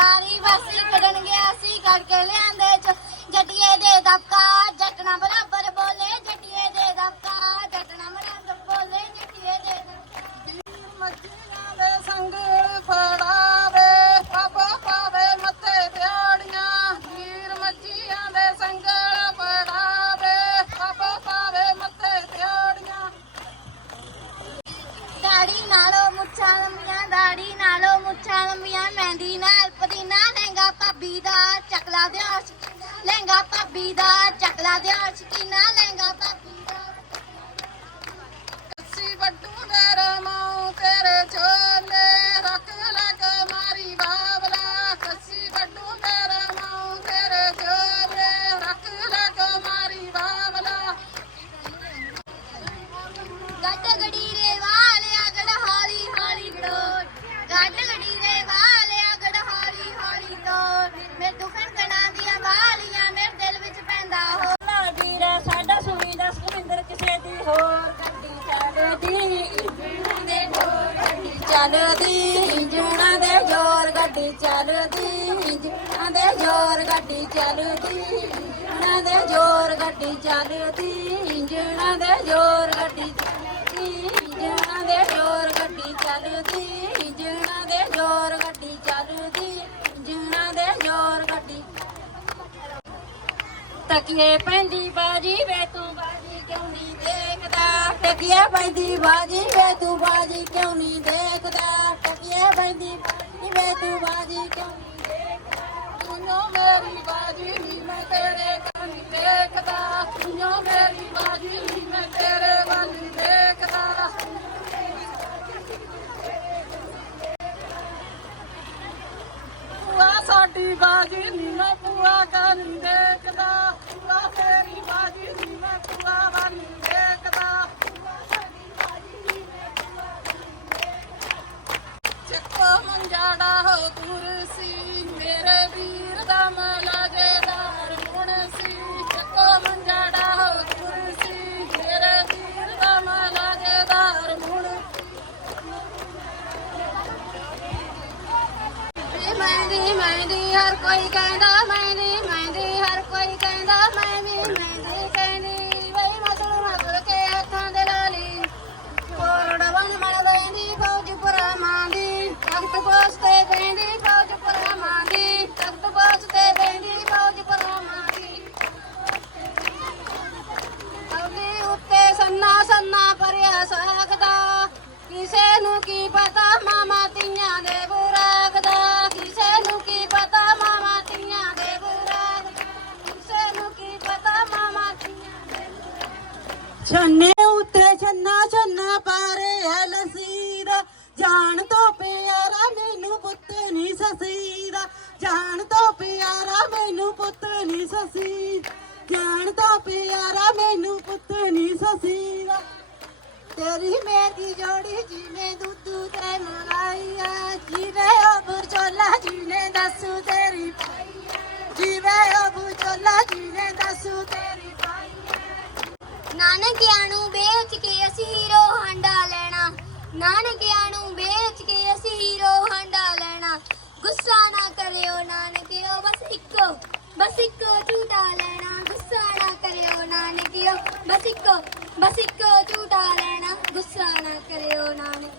ਵਾਰੀ ਵਾਸੀ ਕੱਢਣ ਗਿਆ ਸੀ ਕਰਕੇ ਲਿਆਂਦੇ ਚ ਜੱਟੀਏ ਦੇ ਦਬਕਾ ਜੱਟਣਾ ਬਰਾਬਰ ਬੋਲੇ ਜੱਟੀਏ ਦੇ ਦਬਕਾ ਜੱਟਣਾ ਬਰਾਬਰ ਬੋਲੇ ਜੱਟੀਏ ਦੇ ਮੱਛੀਆਂ ਦੇ ਸੰਗਲ ਫੜਾਵੇ ਪਾਪਾ ਪਾਵੇ ਮੱਥੇ ਦਿਹਾੜੀਆਂ ਵੀਰ ਮੱਛੀਆਂ ਦੇ ਸੰਗਲ ਫੜਾਵੇ ਪਾਪਾ ਪਾਵੇ ਮੱਥੇ ਦਿਹਾੜੀਆਂ ਦਾੜੀ ਨਾਲੋਂ ਮੁੱਛਾਂ ਲੰਮੀਆਂ ਦਾੜੀ ਨਾਲੋਂ ਮੁੱਛਾਂ ਲੰਮੀਆਂ ਮਹਿੰਦੀ ਨਾਲ ਭਾਬੀ ਦਾ ਚੱਕਲਾ ਦੇ ਆਸ਼ਿਕ ਲਹਿੰਗਾ ਭਾਬੀ ਦਾ ਚਕਲਾ ਦੇ ਆਸ਼ਿਕੀਨਾ ਲਹਿੰਗਾ ਭਾਬੀ ਦਾ ਕੱਸੀ ਵੱਡੂ ਦੇ ਰਮਾਉ ਤੇਰੇ ਛੋਲੇ ਰੱਖ ਲੱਗ ਮਾਰੀ ਬਾਬਲਾ ਗੱਡੀ ਚੱਲਦੀ ਜੂਣਾ ਦੇ ਜੋਰ ਗੱਡੀ ਚੱਲਦੀ ਜੂਣਾ ਦੇ ਜੋਰ ਗੱਡੀ ਚੱਲਦੀ ਜੂਣਾ ਦੇ ਜੋਰ ਗੱਡੀ ਚੱਲਦੀ ਜੂਣਾ ਦੇ ਜੋਰ ਗੱਡੀ ਚੱਲਦੀ ਜੂਣਾ ਦੇ ਜੋਰ ਗੱਡੀ ਚੱਲਦੀ ਜੂਣਾ ਦੇ ਜੋਰ ਗੱਡੀ ਤਕੀਏ ਪੈਂਦੀ ਬਾਜੀ ਵੇ ਤੂੰ ਬਾਜੀ ਕਿਉਂ ਨਹੀਂ ਦੇਖਦਾ? ਤਕੀਏ ਪੈਂਦੀ ਬਾਜੀ ਵੇ ਤੂੰ ਬਾਜੀ ਕਿਉਂ ਨਹੀਂ ਦੇਖਦਾ? ਤਕੀਏ ਪੈਂਦੀ ਵੇ ਤੂੰ ਬਾਜੀ ਕਿਉਂ ਨਹੀਂ ਮੇਰੀ ਬਾਜੀ ਨਹੀਂ ਮੈਂ ਤੇਰੇ ਕੰਨ ਦੇਖਦਾ। ਤੂੰ ਮੇਰੀ ਬਾਜੀ ਨਹੀਂ ਮੈਂ ਤੇਰੇ ਵੱਲ ਦੇਖਦਾ। ਪੂਆ ਸਾਡੀ ਬਾਜੀ ਨੀ ਮੈਂ ਪੂਆ ਕੰਨ ਦੇਖਦਾ ਚੱਕੋ ਹੋ ਕੁਰਸੀ, ਮੇਰੇ ਵੀਰ ਦਾ ਮਲਾਜੇਦਾਰ ਗੁਣ ਸੀ। ਚੱਕੋ ਮੰਜਾੜਾ ਹੋ ਕੁਰਸੀ, ਮੇਰੇ ਵੀਰ ਦਾ ਮਲਾਜੇਦਾਰ ਗੁਣ ਮਹਿੰਦੀ ਮਹਿੰਦੀ, ਹਰ ਕੋਈ ਕਹਿੰਦਾ ਮਹਿੰਦੀ ਮਹਿੰਦੀ, ਹਰ ਕੋਈ ਕਹਿੰਦਾ ਮੈਂ ਵੀ ਮਹਿੰਦੀ। ਬੋਸ ਤੇ ਬੈਂਦੀ, ਫੌਜ ਪੁਰਾਮਾਂ ਦੀ, ਤਖਤ ਬੋਸ ਤੇ ਬੈਂਦੀ, ਫੌਜ ਪੁਰਾਮਾਂ ਦੀ। ਅਗਲੀ ਉੱਤੇ ਸੰਨਾ ਸੰਨਾ ਭਰਿਆ ਸਕਦਾ ਕਿਸੇ ਨੂੰ ਕੀ ਪਤਾ ਮਾਮਾ ਤੀਆਂ ਦੇ ਬੁਰਾਕ ਕਿਸੇ ਨੂੰ ਕੀ ਪਤਾ ਮਾਮਾ ਤੀਆਂ ਦੇ ਬੁਰਾਕ ਕਿਸੇ ਨੂੰ ਕੀ ਪਤਾ ਮਾਮਾ ਤੀਆਂ ਦੇ ਛੰਨੇ ਉੱਤੇ ਛੰਨਾ ਛੰਨਾ ਪਾਰੇ ਹੈ ਲੱਸੀ ਜਾਣ ਸਸੀ ਦਾ ਜਾਣ ਤੋਂ ਪਿਆਰਾ ਮੈਨੂੰ ਪੁੱਤ ਨਹੀਂ ਸਸੀ ਜਾਣ ਤੋਂ ਪਿਆਰਾ ਮੈਨੂੰ ਪੁੱਤ ਨਹੀਂ ਸਸੀ ਦਾ ਤੇਰੀ ਮੇਰੀ ਜੋੜੀ ਜੀਨੇ ਦੁੱਧੂ ਤੇ ਮਲਾਈਆ ਜੀਵੇ ਉਹ ਬੁਰਚੋਲਾ ਜੀਨੇ ਦੱਸੂ ਤੇਰੀ ਜੀਵੇ ਉਹ ਬੁਰਚੋਲਾ ਜੀਨੇ ਦੱਸੂ ਤੇਰੀ ਨਾਨਕਿਆਂ ਨੂੰ ਵੇਚ ਕੇ ਅਸੀਂ ਹੀਰੋ ਹਾਂਡਾ ਲੈਣਾ। ਨਾਨਕਿਆਂ ਨੂੰ ਵੇਚ ਕੇ ਅਸੀਂ ਹੀਰੋ ਹਾਂਡਾ ਲੈਣਾ। ਗੁੱਸਾ ਨਾ ਕਰਿਓ ਨਾਨਕਿਓ ਬਸ ਇੱਕੋ ਬਸ ਇੱਕੋ ਝੂਟਾ ਲੈਣਾ। ਗੁੱਸਾ ਨਾ ਕਰਿਓ ਨਾਨਕਿਓ ਬਸ ਇੱਕੋ ਬਸ ਇੱਕੋ ਝੂਟਾ ਲੈਣਾ। ਗੁੱਸਾ ਨਾ ਕਰਿਓ ਨਾਨਕ।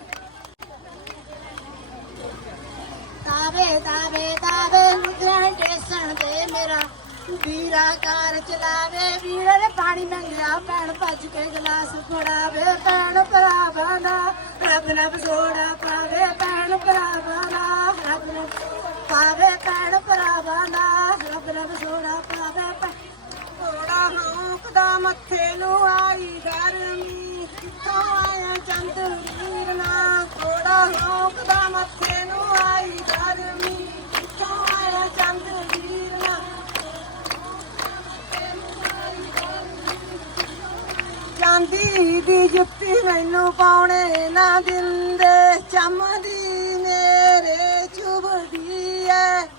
ਤਾਵੇ ਤਾਵੇ ਤਾਵੇ, ਮੁਗਲਾਂ ਟੇਸਣ ਤੇ ਮੇਰਾ ਵੀਰਾ ਕਾਰ ਚਲਾਵੇ। ਵੀਰੇ ਨੇ ਪਾਣੀ ਮੰਗਿਆ, ਭੈਣ ਭੱਜ ਕੇ ਗਲਾਸ ਫੜਾਵੇ। ਭੈਣ ਭਰਾਵਾਂ ਦਾ ਰੱਬ ਨਾ ਬਸੋੜਾ ਪਾਵੇ। ਭੈਣ ਭਰਾਵਾਂ ਦਾ ਰੱਬ ਨਾ ਪਾਵੇ ਭੈਣ ਭਰਾਵਾਂ ਦਾ ਰੱਬ ਨਾ ਬਸੋੜਾ ਪਾਵੇ ਭੈਣ। ਥੋੜਾ ਹੌਂਕਦਾ ਮੱਥੇ ਨੂੰ ਆਈ ਗਰਮੀ ਕਿੱਥੋਂ ਆਇਆ ਚੰਦ ਵੀਰ ਨਾ ਥੋੜਾ ਹੌਂਕਦਾ ਮੱਥੇ ਨੂੰ ਆਈ ਗਰਮੀ ਕਿੱਥੋਂ ਆਇਆ ਚੰਦ ਵੀਰ ਨਾ ਚਾਂਦੀ ਦੀ ਜੁੱਤੀ ਮੈਨੂੰ ਪਾਉਣੇ ਨਾ ਦਿੰਦੇ ਚਮਦੀ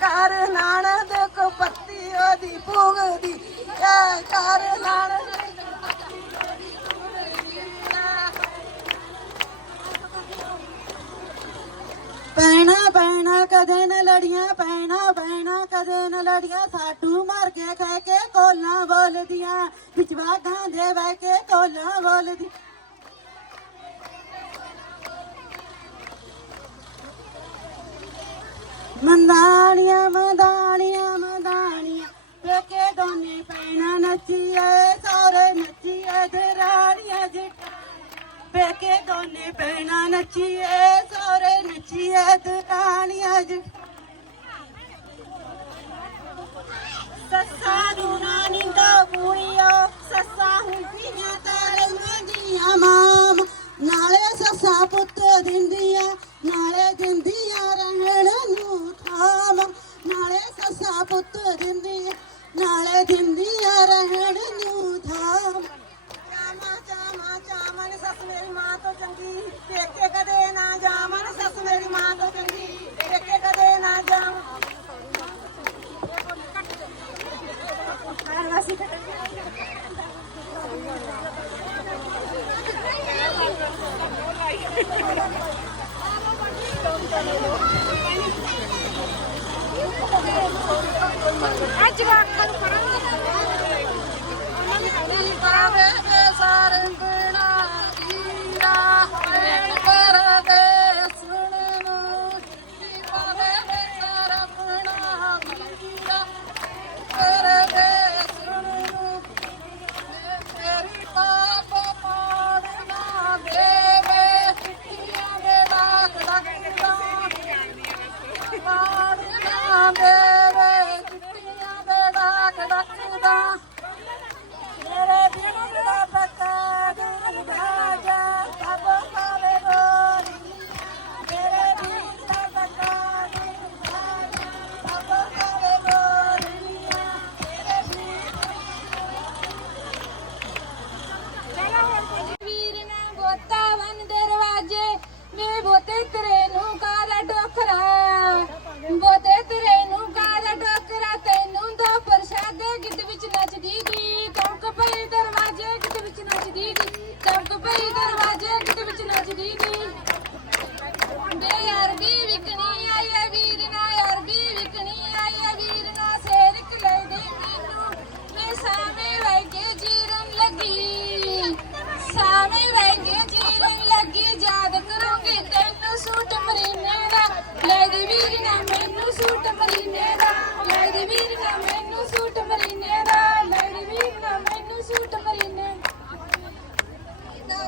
ਕਰ ਨਾਨਦ ਕੋ ਪੱਤੀ ਉਹਦੀ ਭੁਗਦੀ। ਜੈ ਕਰ ਨਾਨਦ ਪੈਣਾ ਪੈਣਾ, ਕਦੇ ਨਾ ਲੜੀਆਂ, ਪੈਣਾ ਪੈਣਾ, ਕਦੇ ਨਾ ਲੜੀਆਂ। ਸਾਟੂ ਮਾਰ ਕੇ ਕਹਿ ਕੇ ਕੋਲਾਂ ਬੋਲਦੀਆਂ ਵਿਚਵਾ ਗਾਂਦੇ ਬਹਿ ਕੇ ਕੋਲਾਂ ਬੋਲਦੀ ਮਦਾਨੀਆਂ ਮਦਾਨੀਆਂ ਮਦਾਨੀਆਂ ਵੇਖੇ ਦੋਨੇ ਪੈਣਾ ਨੱਚੀਏ, ਸਾਰੇ ਨੱਚੀਏ ਤੇ ਰਾਣੀਆਂ ਜਟਾਣੀਆਂ ਵੇਖੇ ਦੋਨੇ ਪੈਣਾ ਨੱਚੀਏ।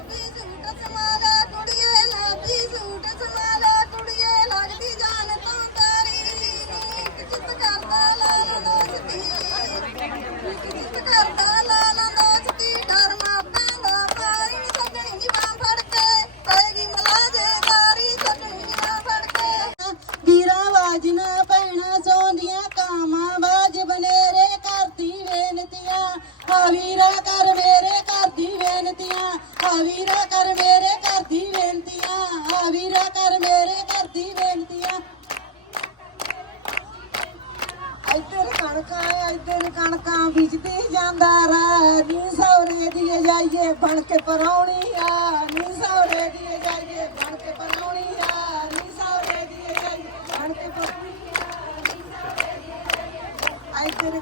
不允许我吗 ਬੇਨਤੀਆਂ ਆ ਵੀਰਾ ਕਰ ਮੇਰੇ ਘਰ ਦੀ ਬੇਨਤੀਆਂ, ਆ ਵੀਰਾ ਕਰ ਮੇਰੇ ਘਰ ਦੀ ਬੇਨਤੀਆਂ। ਇੱਧਰ ਕਣਕਾਂ ਇੱਧਰ ਕਣਕਾਂ ਵਿਚਦੇ ਜਾਂਦਾ ਰਾ ਨੀ ਸੌਰੇ ਦੀ ਜਾਈਏ, ਬਣ ਕੇ ਪਰੌਣੀ ਆ। ਨੀ ਸੌਰੇ ਦੀ ਜਾਈਏ, ਬਣ ਕੇ ਪਰੌਣੀ ਆ। ਨੀ ਸੌਰੇ ਦੀ ਜਾਈਏ, ਬਣ ਕੇ ਪਰੌਣੀ ਆ। ਇੱਧਰ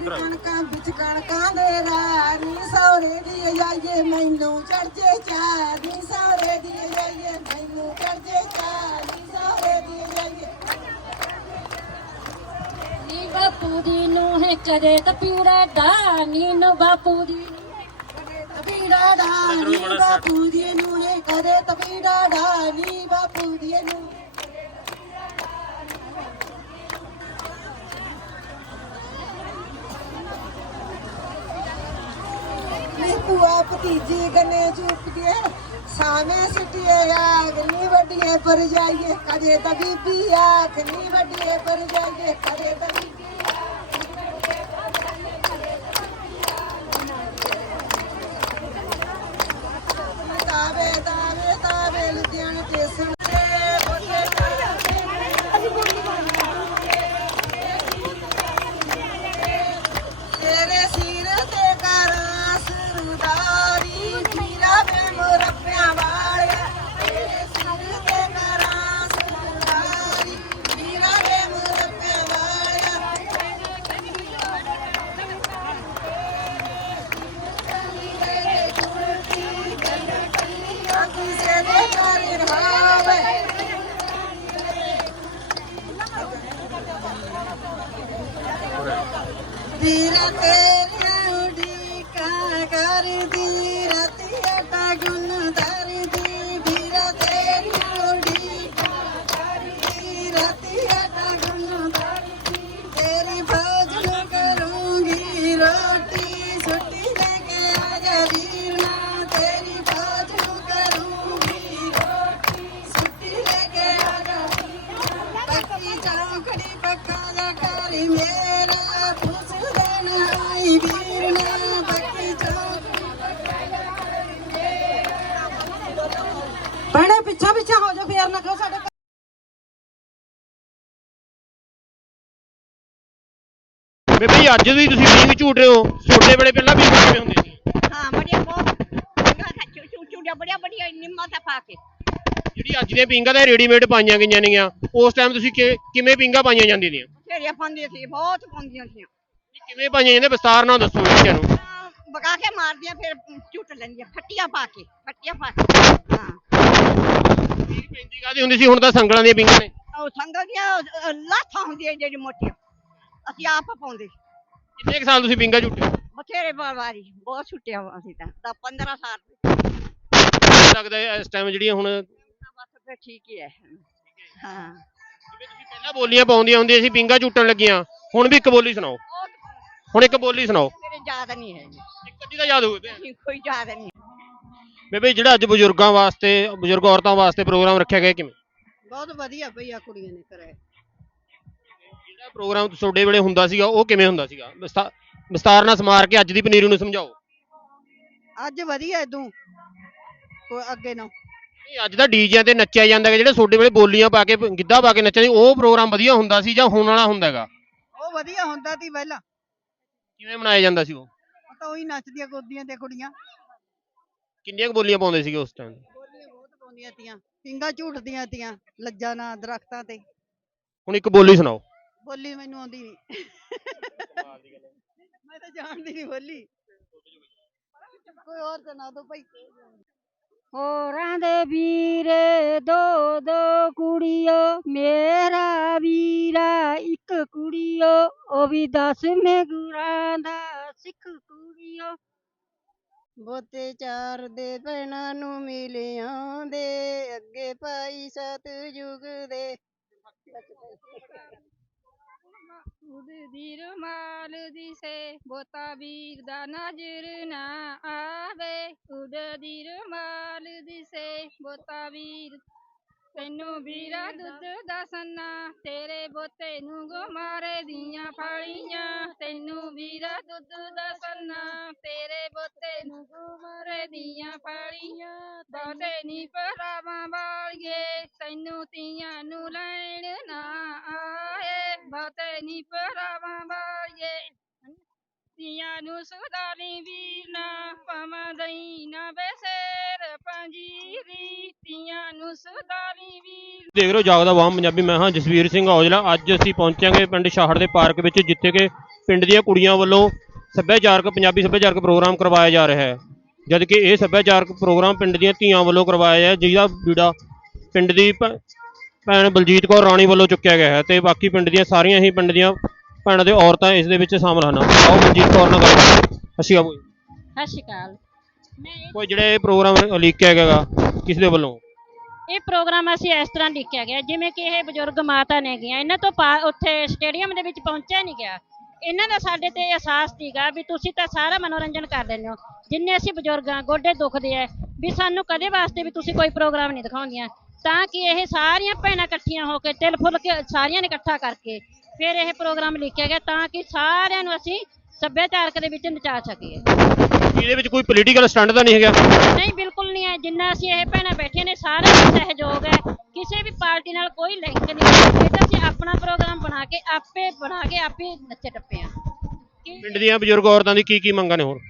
ਕਣਕਾਂ ਵਿੱਚ ਕਣਕਾਂ ਦੇ ਰਾਰੀ ਸੌਰੇ ਦੀ ਜਾਈਏ ਮੈਨੂੰ ਚੜਜੇ ਚਾਰੀ ਸੌਰੇ ਦੀ ਜਾਈਏ ਮੈਨੂੰ ਚੜਜੇ ਚਾਰੀ ਸੌਰੇ ਦੀ ਜਾਈਏ ਨੀ ਬਾਪੂ ਦੀ ਨੂੰ ਹੈ ਕਦੇ ਤਪੀੜਾ ਦਾ ਨੀ ਨੂੰ ਬਾਪੂ ਦੀ ਤਪੀੜਾ ਦਾ ਨੀ ਬਾਪੂ ਦੀ ਨੂੰ ਹੈ ਕਦੇ ਤਪੀੜਾ ਦਾ ਨੀ ਬਾਪੂ ਦੀ ਨੂੰ ਭੂਆ, ਭਤੀਜੀ ਗਨੇ ਚੁੱਪਦੀਏ ਸਾਵੇਂ ਸਿੱਟੀਏ ਆਗਨੀ ਵੱਡੀਆਂ ਪਰ ਜਾਈਏ। ਕਦੇ ਤਾਂ ਬੀਬੀ ਆਖਨੀ ਵੱਡੀਆਂ ਪਰ ਜਾਈਏ। ਕਦੇ ਤਾਂ বাড়ির ਪਿੱਛਾ ਪਿੱਛਾ ਹੋ ਜਾ ਫੇਰ ਨਾ ਕਹੋ ਸਾਡੇ ਬੇਬੇ ਅੱਜ ਵੀ ਤੁਸੀਂ ਬੀਂਗ ਝੂਟ ਰਹੇ ਹੋ। ਛੋਟੇ ਵੇਲੇ ਪਹਿਲਾਂ ਬੀਂਗ ਕਿਵੇਂ ਹੁੰਦੇ ਸੀ। ਹਾਂ ਬੜੀਆ ਬਹੁਤ ਚੂੜਾ ਬੜੀਆ ਬੜੀਆ ਨਿੰਮਾ ਦਾ ਪਾ ਕੇ। ਜਿਹੜੀ ਅੱਜ ਦੀਆਂ ਪੀਂਘਾਂ ਤਾਂ ਰੈਡੀਮੇਡ ਪਾਈਆਂ ਗਈਆਂ ਨੇਗੀਆਂ ਉਸ ਟਾਈਮ ਤੁਸੀਂ ਕਿ- ਕਿਵੇਂ ਪੀਂਘਾਂ ਪਾਈਆਂ ਜਾਂਦੀਆਂ ਨੇ ਫੇਰੀਆਂ ਪਾਉਂਦੀਆਂ ਸੀ ਬਹੁਤ ਪਾਉਂਦੀਆਂ ਸੀ ਕਿਵੇਂ ਪਾਈਆਂ ਜਾਂਦੀਆਂ? ਵਿਸਤਾਰ ਨਾਲ ਦੱਸੋ ਬੱਚਿਆਂ ਨੂੰ। ਬਗਾ ਕੇ ਮਾਰਦੀਆਂ ਫਿਰ ਝੂਟ ਲੈਂਦੀਆਂ ਫੱਟੀਆਂ ਪਾ ਕੇ ਫੱਟੀਆਂ ਪਾ ਕੇ। ਹਾਂ। ਪੀਂਘ ਪੈਂਦੀ ਕਾਦੀ ਹੁੰਦੀ ਸੀ? ਹੁਣ ਤਾਂ ਸੰਗਲਾਂ ਦੀਆਂ ਪੀਂਘਾਂ ਨੇ। ਉਹ ਸੰਗਲ ਦੀਆਂ ਅਹ, ਲਾਠਾਂ ਹੁੰਦੀਆਂ ਜਿਹੜੀ ਮੋਟੀਆਂ। ਅਸੀਂ ਆਪ ਪਾਉਂਦੇ। ਸੀ। ਕਿੰਨੇ ਕੁ ਸਾਲ ਤੁਸੀਂ ਪੀਂਘਾਂ ਝੂਟੇ? ਬਥੇਰੇ ਵਾ- ਵਾਰੀ ਬਹੁਤ ਛੁੱਟਿਆ ਅਸੀਂ ਤਾਂ। ਤਾਂ 15 ਸਾਲ ਲੱਗਦਾ ਹੈ ਇਸ ਟਾਈਮ ਜਿਹੜੀਆਂ ਹੁਣ ਜਿਵੇਂ ਬਸ ਫਿਰ ਠੀਕ ਹੀ ਹੈ। ਹਾਂ। ਤੁਸੀਂ ਪਹਿਲਾਂ ਬੋਲੀਆਂ ਪਾਉਂਦੀਆਂ ਹੁੰਦੀਆਂ ਸੀ ਪੀਂਘਾਂ ਝੂਟਣ ਲੱਗੀਆਂ। ਹੁਣ ਵੀ ਇੱਕ ਬੋਲੀ ਸੁਣਾਓ। ਬਹੁਤ ਹੁਣ ਇੱਕ ਬੋਲੀ ਸੁਣਾਓ। ਮੇਰੇ ਯਾਦ ਨਹੀਂ ਹੈ ਜੀ ਇੱਕ ਅੱਧੀ ਤਾਂ ਯਾਦ ਹੋਵੇ ਕੋਈ ਯਾਦ ਨਹੀਂ। ਬੇਬੇ ਜਿਹੜਾ ਅੱਜ ਬਜ਼ੁਰਗਾਂ ਵਾਸਤੇ ਬਜ਼ੁਰਗ ਔਰਤਾਂ ਵਾਸਤੇ ਪ੍ਰੋਗਰਾਮ ਰੱਖਿਆ ਗਿਆ ਕਿਵੇਂ? ਬਹੁਤ ਵਧੀਆ ਭਈਆ ਕੁੜੀਆਂ ਨੇ ਕਰਾਇਆ ਜਿਹੜਾ ਪ੍ਰੋਗਰਾਮ ਤੁਹਾਡੇ ਵੇਲੇ ਹੁੰਦਾ ਸੀਗਾ ਉਹ ਕਿਵੇਂ ਹੁੰਦਾ ਸੀਗਾ? ਵਿਸਤਾ- ਵਿਸਤਾਰ ਨਾਲ ਸਮਾਰ ਕੇ ਅੱਜ ਦੀ ਪਨੀਰੀ ਨੂੰ ਸਮਝਾਓ। ਅੱਜ ਵਧੀਆ ਇਦੋਂ ਕੋਈ ਅੱਗੇ ਨਾ ਨਹੀਂ ਅੱਜ ਤਾਂ ਡੀਜਿਆਂ ਤੇ ਨੱਚਿਆ ਜਾਂਦਾ ਹੈ ਜਿਹੜੇ ਤੁਹਾਡੇ ਵੇਲੇ ਬੋਲੀਆਂ ਪਾ ਕੇ ਗਿੱਧਾ ਪਾ ਕੇ ਨੱਚਦੇ ਉਹ ਪ੍ਰੋਗਰਾਮ ਵਧੀਆ ਹੁੰਦਾ ਸੀ ਜਾਂ ਹੁਣ ਵਾਲਾ ਹੁੰਦਾ ਹੈਗਾ? ਉਹ ਵਧੀਆ ਹੁੰਦਾ ਸੀ ਪਹਿਲਾਂ। ਕਿਵੇਂ ਮਨਾਇਆ ਜਾਂਦਾ ਸੀ ਉਹ? ਉਹ ਤਾਂ ਉਹੀ ਨੱਚਦੀਆਂ ਕੁੱਦੀਆਂ ਤੇ ਕੁੜੀਆਂ। ਕਿੰਨੀਆਂ ਕੁ ਬੋਲੀਆਂ ਪਾਉਂਦੇ ਸੀਗੇ ਉਸ ਟਾਈਮ ਬੋਲੀਆਂ ਬਹੁਤ ਪਾਉਂਦੀਆਂ ਤੀਆਂ ਪਿੰਗਾ ਝੂਟਦੀਆਂ ਤੀਆਂ ਲੱਜਾਂ ਨਾਲ ਦਰਖਤਾਂ ਤੇ। ਹੁਣ ਇੱਕ ਬੋਲੀ ਸੁਣਾਓ। ਬੋਲੀ ਮੈਨੂੰ ਆਉਂਦੀ ਨਹੀਂ ਮੈਂ ਤਾਂ ਜਾਣਦੀ ਨਹੀਂ ਬੋਲੀ। ਕੋਈ ਹੋਰ ਸੁਣਾ ਦੋ ਭਾਈ। ਹੋਰਾਂ ਦੇ ਵੀਰੇ ਦੋ ਦੋ ਕੁੜੀਓ ਮੇਰਾ ਵੀਰਾ ਇੱਕ ਕੁੜੀਓ ਉਹ ਵੀ ਦਸਵੇਂ ਗੁਰਾਂ ਦਾ ਸਿੱਖ ਕੁੜੀਓ। ਬੋਤੇ ਚਾਰ ਦੇ ਭੈਣਾਂ ਨੂੰ ਮਿਲਿਆਂ ਦੇ, ਅੱਗੇ ਪਾਈ ਸਤ ਦੇ। ਉਡਦੀ ਰੁਮਾਲ ਦਿਸੇ ਬੋਤਾ ਵੀਰ ਦਾ ਨਜ਼ਰ ਨਾ ਆਵੇ। ਉਡਦੀ ਰੁਮਾਲ ਦਿਸੇ ਬੋਤਾ ਵੀਰ, ਤੈਨੂੰ ਵੀਰਾ ਦੁੱਧ ਦਾ ਸੰਨਾ। ਤੇਰੇ ਬੋਤੇ ਨੂੰ ਗੋ ਮਾਰੇ ਦੀਆਂ ਫਾਲੀਆਂ। ਦੁੱਧ ਦਾ ਸੰਨਾ, ਤੇਰੇ ਬੋਤੇ ਨੂੰ ਗੁਮਾਰੇ ਦੀਆਂ ਫਲੀਆਂ ਬਾਤੇ ਨੀ ਪਰਾਵਾਂ ਵਾਲੀਏ, ਤੈਨੂੰ ਤੀਆਂ ਨੂੰ ਲੈਣ ਨਾ ਆਏ ਬਾਤੇ ਨੀ ਪਰਾਵਾਂ ਵਾਲੀਏ। ਤੀਆਂ ਨੂੰ ਸੁਧਾਰੀ ਵੀ ਨਾ ਪਮਦਈ ਨਾ ਬੇਸੇਰ ਪੰਜੀਰੀ। ਤੀਆਂ ਨੂੰ ਸੁਧਾਰੀ ਵੀਰ ਦੇਖ ਰਹੇ ਹੋ ਜਾਗਦਾ ਵਾਮ ਪੰਜਾਬੀ, ਮੈਂ ਹਾਂ ਜਸਵੀਰ ਸਿੰਘ ਔਜਲਾ। ਅੱਜ ਅਸੀਂ ਪਹੁੰਚਾਂਗੇ ਪਿੰਡ ਸ਼ਾਹੜ ਦੇ ਪਾਰਕ ਵਿੱਚ, ਜਿੱਥੇ ਕਿ ਪਿੰਡ ਦੀਆਂ ਕੁੜੀਆਂ ਵੱਲੋਂ ਸੱਭਿਆਚਾਰਕ ਪੰਜਾਬੀ ਸੱਭਿਆਚਾਰਕ ਪ੍ਰੋਗਰਾਮ ਕਰਵਾਇਆ ਜਾ ਰਿਹਾ ਹੈ। ਜਦ ਕਿ ਇਹ ਸੱਭਿਆਚਾਰਕ ਪ੍ਰੋਗਰਾਮ ਪਿੰਡ ਦੀਆਂ ਧੀਆਂ ਵੱਲੋਂ ਕਰਵਾਇਆ ਹੈ ਜਿਹਦਾ ਬੀੜਾ ਪਿੰਡ ਦੀ ਭੈ- ਭੈਣ ਬਲਜੀਤ ਕੌਰ ਰਾਣੀ ਵੱਲੋਂ ਚੁੱਕਿਆ ਗਿਆ ਹੈ ਤੇ ਬਾਕੀ ਪਿੰਡ ਦੀਆਂ ਸਾਰੀਆਂ ਹੀ ਪਿੰਡ ਦੀਆਂ ਭੈਣਾਂ ਤੇ ਔਰਤਾਂ ਇਸ ਦੇ ਵਿੱਚ ਸ਼ਾਮਲ ਹਨ। ਆਓ ਬਲਜੀਤ ਕੌਰ ਨਾਲ ਗੱਲ ਕਰਦੇ ਹਾਂ। ਅਸੀਂ ਆਓ ਸਤਿ ਸ਼੍ਰੀ ਅਕਾਲ। ਮੈਂ ਇਹ- ਕੋਈ ਜਿਹੜੇ ਇਹ ਪ੍ਰੋਗਰਾਮ ਲਿਖਿਆ ਹੈਗਾ ਕਿਸ ਦੇ ਵੱਲੋਂ? ਇਹ ਪ੍ਰੋਗਰਾਮ ਅਸੀਂ ਇਸ ਤਰ੍ਹਾਂ ਲਿਖਿਆ ਗਿਆ ਜਿਵੇਂ ਕਿ ਇਹ ਬਜ਼ੁਰਗ ਮਾਤਾ ਨੇ ਗਈਆਂ ਇਹਨਾਂ ਤੋਂ ਪਾ- ਉੱਥੇ ਸਟੇਡੀਅਮ ਦੇ ਵਿੱਚ ਪਹੁੰਚਿਆ ਨਹੀਂ ਗਿਆ। ਇਹਨਾਂ ਦਾ ਸਾਡੇ ਤੇ ਅਹਿਸਾਸ ਸੀਗਾ ਵੀ ਤੁਸੀਂ ਤਾਂ ਸਾਰਾ ਮਨੋਰੰਜਨ ਕਰ ਲੈਂਦੇ ਹੋ। ਜਿੰਨੇ ਅਸੀਂ ਬਜ਼ੁਰਗਾਂ ਗੋਡੇ ਦੁਖਦੇ ਆ, ਵੀ ਸਾਨੂੰ ਕਦੇ ਵਾਸਤੇ ਵੀ ਤੁਸੀਂ ਕੋਈ ਪ੍ਰੋਗਰਾਮ ਨਹੀਂ ਦਿਖਾਉਂਦੀਆਂ। ਤਾਂ ਕਿ ਇਹ ਸਾਰੀਆਂ ਭੈਣਾਂ ਇਕੱਠੀਆਂ ਹੋ ਕੇ ਤਿਲ ਫੁੱਲ ਕੇ ਸਾਰੀਆਂ ਨੇ ਇਕੱਠਾ ਕਰਕੇ ਫਿਰ ਇਹ ਪ੍ਰੋਗਰਾਮ ਲਿਖਿਆ ਗਿਆ ਤਾਂ ਕਿ ਸਾਰਿਆਂ ਨੂੰ ਅਸੀਂ ਸੱਭਿਆਚਾਰਕ ਦੇ ਵਿੱਚ ਨਚਾ ਸਕੀਏ। ਇਹਦੇ ਵਿੱਚ ਕੋਈ ਪੋਲੀਟੀਕਲ ਸਟੰਟ ਤਾਂ ਨਹੀਂ ਹੈਗਾ? ਨਹੀਂ ਬਿਲਕੁਲ ਨਹੀਂ ਹੈ। ਜਿੰਨਾ ਅਸੀਂ ਇਹ ਭੈਣਾਂ ਬੈਠੇ ਨੇ ਸਾਰਿਆਂ ਦਾ ਸਹਿਯੋਗ ਹੈ। ਕਿਸੇ ਵੀ ਪਾਰਟੀ ਨਾਲ ਕੋਈ ਲਿੰਕ ਨਹੀਂ ਇਹ ਤਾਂ ਅਸੀਂ ਆਪਣਾ ਪ੍ਰੋਗਰਾਮ ਬਣਾ ਕੇ ਆਪੇ ਬਣਾ ਕੇ ਆਪੇ ਨੱਚੇ ਟੱਪੇ ਆ ਕਿ ਪਿੰਡ ਦੀਆਂ ਬਜ਼ੁਰਗ ਔਰਤਾਂ ਦੀ ਕੀ ਕੀ ਮੰਗਾਂ ਨੇ ਹੋਰ?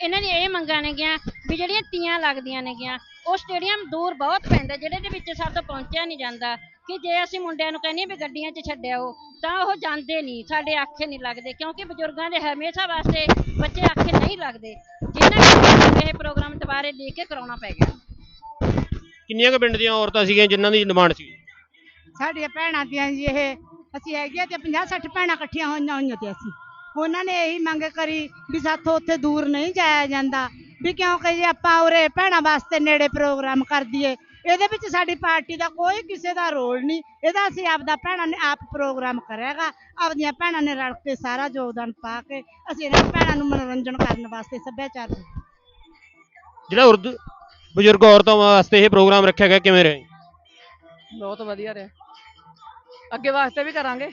ਇਹਨਾਂ ਦੀ ਇਹ ਮੰਗਾਂ ਨੇਗੀਆਂ ਵੀ ਜਿਹੜੀਆਂ ਤੀਆਂ ਲੱਗਦੀਆਂ ਨੇਗੀਆਂ ਉਹ ਸਟੇਡੀਅਮ ਦੂਰ ਬਹੁਤ ਪੈਂਦਾ ਜਿਹੜੇ ਦੇ ਵਿੱਚ ਸਾਡੇ ਤੋਂ ਪਹੁੰਚਿਆ ਨਹੀਂ ਜਾਂਦਾ। ਕਿ ਜੇ ਅਸੀਂ ਮੁੰਡਿਆਂ ਨੂੰ ਕਹਿੰਦੇ ਵੀ ਗੱਡੀਆਂ 'ਚ ਛੱਡਿਓ ਤਾਂ ਉਹ ਜਾਂਦੇ ਨਹੀਂ ਸਾਡੇ ਆਖੇ ਨਹੀਂ ਲੱਗਦੇ ਕਿਉਂਕਿ ਬਜ਼ੁਰਗਾਂ ਦੇ ਹਮੇਸ਼ਾ ਵਾਸਤੇ ਬੱਚੇ ਆਖੇ ਨਹੀਂ ਲੱਗਦੇ ਜਿਨ੍ਹਾਂ ਕਰਕੇ ਇਹ ਪ੍ਰੋਗਰਾਮ ਦੁਬਾਰੇ ਦੇਖ ਕੇ ਕਰਾਉਣਾ ਪੈ ਗਿਆ। ਕਿੰਨੀਆਂ ਕੁ ਪਿੰਡ ਦੀਆਂ ਔਰਤਾਂ ਸੀਗੀਆਂ ਜਿਨ੍ਹਾਂ ਦੀ ਡਿਮਾਂਡ ਸੀ? ਸਾਡੀਆਂ ਭੈਣਾਂ ਦੀਆਂ ਜੀ ਇਹ ਅਸੀਂ ਹੈਗੀਆਂ ਤੇ 50 60 ਭੈਣਾਂ ਇਕੱਠੀਆਂ ਹੋਈਆਂ ਹੋਈਆਂ ਤੇ ਅਸੀਂ। ਉਹਨਾਂ ਨੇ ਇਹੀ ਮੰਗ ਕਰੀ ਵੀ ਸਾਥੋਂ ਉੱਥੇ ਦੂਰ ਨਹੀਂ ਜਾਇਆ ਜਾਂਦਾ ਵੀ ਕਿਉਂਕਿ ਜੇ ਆਪਾਂ ਉਰੇ ਭੈਣਾਂ ਵਾਸਤੇ ਨੇੜੇ ਪ੍ਰੋਗਰਾਮ ਕਰ ਦਈਏ ਇਹਦੇ ਵਿੱਚ ਸਾਡੀ ਪਾਰਟੀ ਦਾ ਕੋਈ ਕਿਸੇ ਦਾ ਰੋਲ ਨਹੀਂ। ਇਹਦਾ ਅਸੀਂ ਆਪਦਾ ਭੈਣਾਂ ਨੇ ਆਪ ਪ੍ਰੋਗਰਾਮ ਕਰਿਆਗਾ। ਆਪਦੀਆਂ ਭੈਣਾਂ ਨੇ ਰਲ ਕੇ ਸਾਰਾ ਯੋਗਦਾਨ ਪਾ ਕੇ ਅਸੀਂ ਇਹਨਾਂ ਭੈਣਾਂ ਨੂੰ ਮਨੋਰੰਜਨ ਕਰਨ ਵਾਸਤੇ ਸੱਭਿਆਚਾਰ ਜਿਹੜਾ ਉਰਦੂ ਬਜ਼ੁਰਗ ਔਰਤਾਂ ਵਾਸਤੇ ਇਹ ਪ੍ਰੋਗਰਾਮ ਰੱਖਿਆ ਗਿਆ ਕਿਵੇਂ ਰਹੇ ਬਹੁਤ ਵਧੀਆ ਰਿਹਾ। ਅੱਗੇ ਵਾਸਤੇ ਵੀ ਕਰਾਂਗੇ।